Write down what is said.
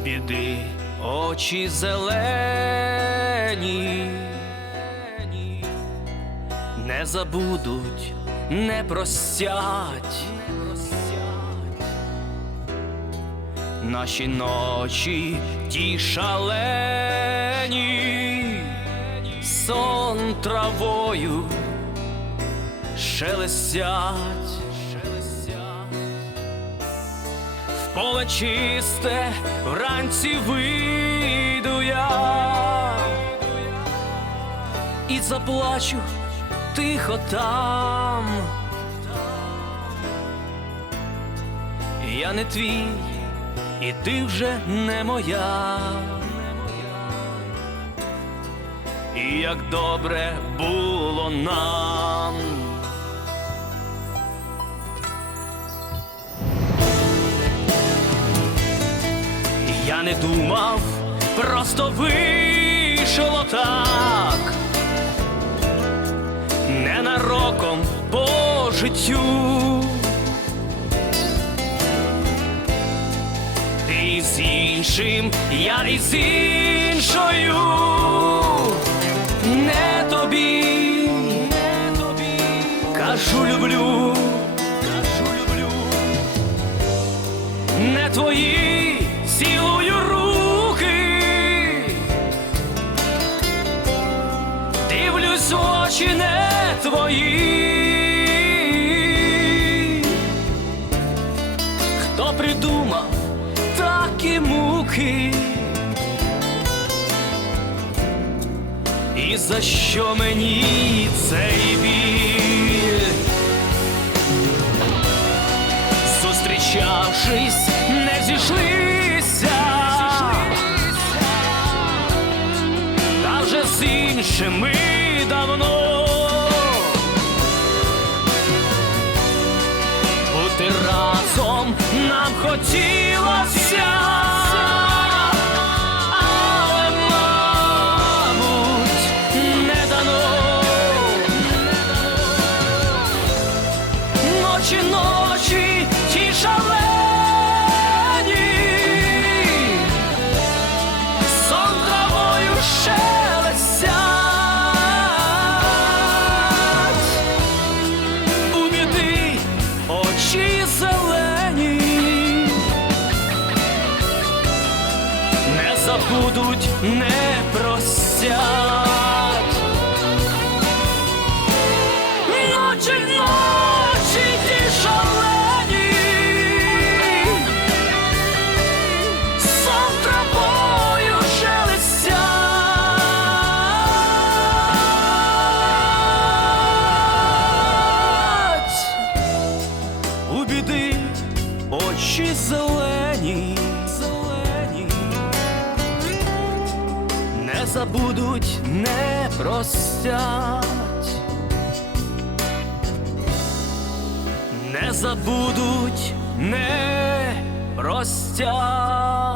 біди очі зелені, не забудуть, не простять. Наші ночі ті шалені, сон травою шелестять, поле чисте вранці вийду я і заплачу тихо там. Я не твій, і ти вже не моя. І як добре було нам. Я не думав, просто вийшло так, ненароком по життю. Ти із іншим, я із іншою. Не тобі, не тобі, кажу люблю, кажу люблю, не твої цілую очі не твої. Хто придумав такі муки? І за що мені цей біль? Зустрічавшись, не зійшлися, та вже з іншими хотілося, забудуть, не простять. Забудуть, не простять. Не забудуть, не простять.